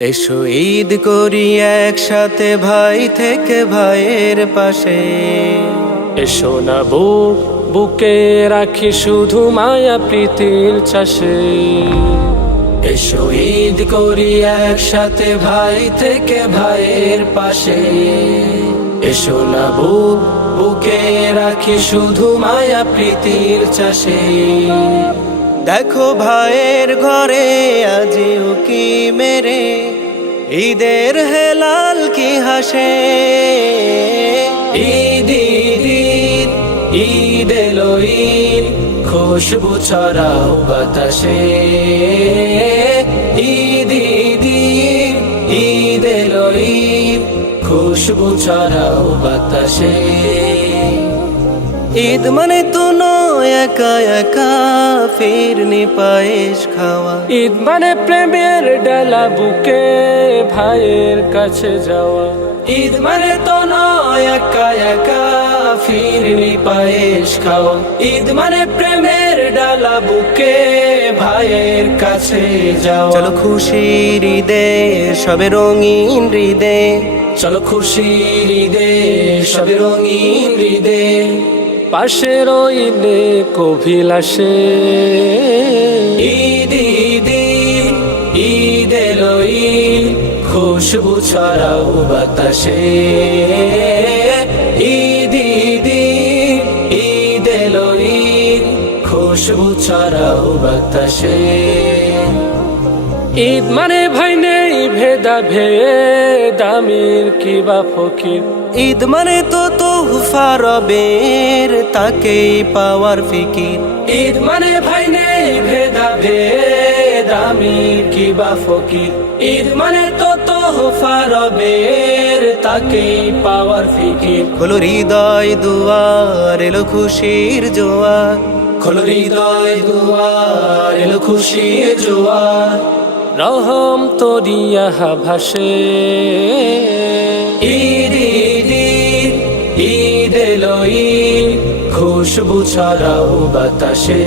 এসো ঈদ করি একসাথে ভাই থেকে ভাইয়ের পাশে। এসো না বুক বুকে রাখি শুধু মায়া প্রীতির চাষে। এসো ঈদ করি একসাথে ভাই থেকে ভাইয়ের পাশে। এসো না বুক বুকে রাখি শুধু মায়া প্রীতির চাষে। দেখো ভাইয়ের ঘরে আজিও কি মেরে ঈদের হেলাল কি হাসে। ঈদ ঈদ ঈদ ঈদ এলো ঈদ খুশবু ছড়াও বাতাসে। ঈদ ঈদ ঈদ ঈদ এলো ঈদ খুশবু ছড়াও বাতাসে। ঈদ মানে তো নয় একা একা ফিরনি পায়েস খাওয়া। ঈদ মানে প্রেমের ডালা বুকে ভাইয়ের কাছে যাওয়া। ঈদ মানে তো নয় একা একা ফিরনি পায়েস খাওয়া। ঈদ মানে প্রেমের ডালা বুকে ভাইয়ের কাছে যাওয়া। চলো খুশির ঈদে সবে রঙিন হৃদে। চলো খুশির ঈদে সবে রঙিন হৃদে। পাশে রইলে কভিলাসে। ঈদ ঈদ ঈদ ঈদ এলো ঈদ খুশবু ছড়াও বাতাসে। ঈদ ঈদ ঈদ ঈদ এলো ঈদ খুশবু ছড়াও বাতাসে। ঈদ মানে ভাই নেই ভেদা ভেদ আমির কিবা ফকির। ঈদ মানে তো তোহফা রবের তাকেই পাওয়ার ফিকির। ঈদ মানে ভাই নেই ভেদা ভেদ আমির কিবা ফকির। ঈদ মানে তো তোহফা রবের তাকেই পাওয়ার ফিকির। খোলো হৃদয় দুয়ার এলো খুশির জোয়ার। খোলো হৃদয় দুয়ার এলো খুশির জোয়ার। রহম তরিয়া ভাসে। ঈদ ঈদ ঈদ ঈদ এলো ঈদ খুশবু ছড়াও বাতাসে।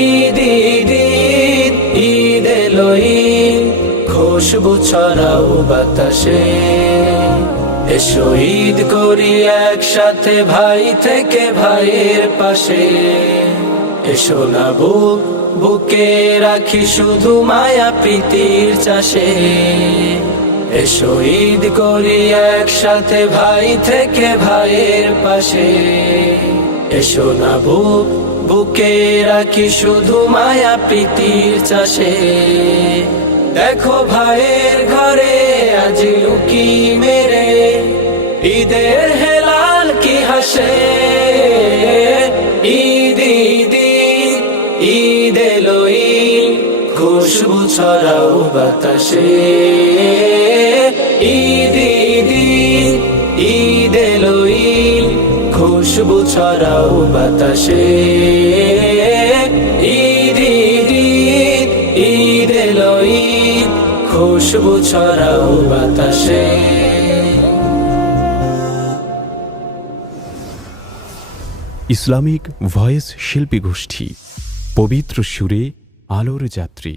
ঈদ ঈদ ঈদ ঈদ এলো ঈদ খুশবু ছড়াও বাতাসে। এসো ঈদ করি একসাথে ভাই থেকে ভাইয়ের পাশে। এসো না বুক বুকে রাখি শুধু মায়া প্রীতির চাষে। এসো ঈদ করি একসাথে ভাই থেকে ভাইয়ের পাশে। এসো না বুক বুকে রাখি শুধু মায়া প্রীতির চাষে। দেখো ভাইয়ের ঘরে আজ উকি মেরে ঈদের হেলাল কি হাসে। ঈদ ঈদ ঈদ ঈদ এলো ঈদ খুশবু ছড়াও বাতাসে। ঈদ ঈদ ঈদ ঈদ এলো ঈদ খুশবু ছড়াও বাতাসে। ঈদ ঈদ ঈদ ঈদ এলো ঈদ খুশবু ছড়াও বাতাসে। ইসলামিক ভয়েস শিল্পী গোষ্ঠী, পবিত্র সুরে আলোর যাত্রী।